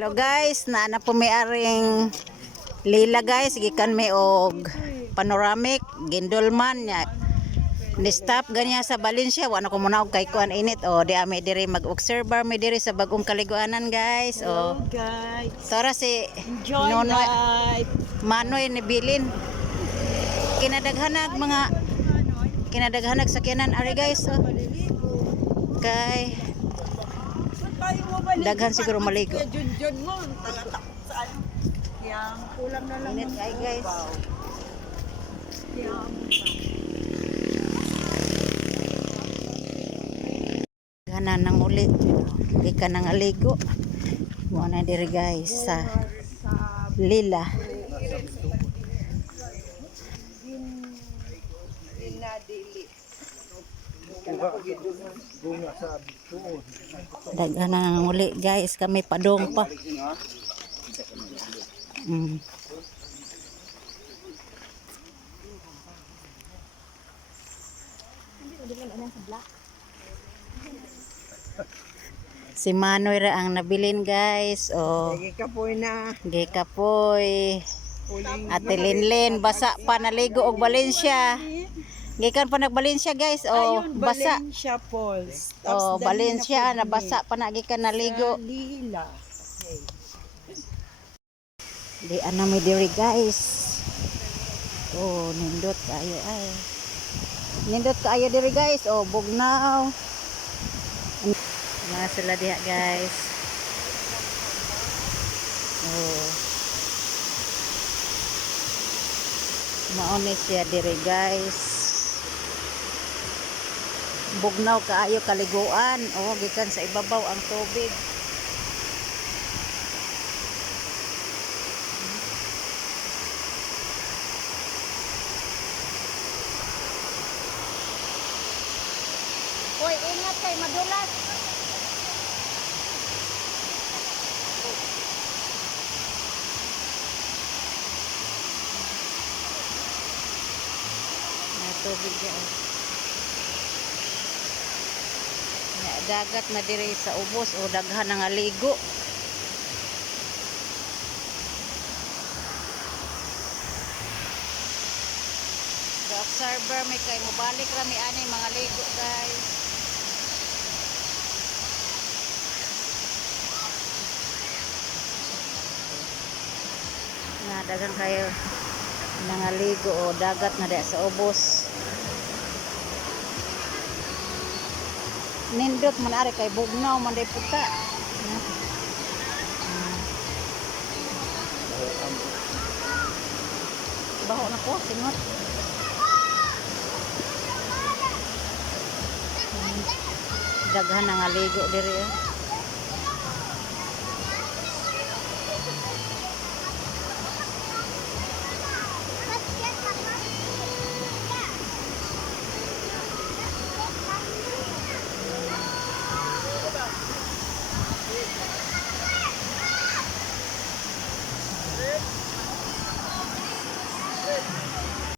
Hello guys, naana po may aring lila guys, gikan may og panoramic gindulman nya ni stop ganya sa Valencia. Wala ko muna og kay kuan init o di ami diri mag-observer mi diri sa bagong kaliguanan guys. Hello guys. Tara si Enjoy Nonoy life. Manoy ni Bilin. Kinadaghanag sakyanan ari guys. Kay daghan siguro maligo. Junjun mo talatak saan. Yang kulam na lang. Init kay guys. Ganan nang ulit. Di ka nang aligo. Muna diri guys sa Lila. Daghan na nang uli guys, kami padong pa. Si Manoy ra ang nabilin guys. Oh, Gikapoy na. gikapoy. Ate Linlin basa pa naligo og Valencia. Gikan pa nag Valencia guys. Oh, basa. Valencia Falls. Oh, Valencia na basa pa na gikan naligo. Lila. Di ana mi diri guys. Oh, nindot kayo ay. Nindot kayo diri guys. Oh, bugnaw. Na sila diha guys. Oh. Maone siya diri guys. Bugnaw kaayo kaliguan. Oh, gikan sa ibabaw ang tubig. Hoy, ingat kay madulas. Tubig yan. Dagat na diri sa ubos o daghan nga ligo. Sa observer may kay mobalik rami ani mga ligo guys. Na daghan kayo nangaligo o dagat na diya sa ubos. Nindot man ari kay bugnaw man day puta. Baho na ko singot. Daghan nangaligo diri.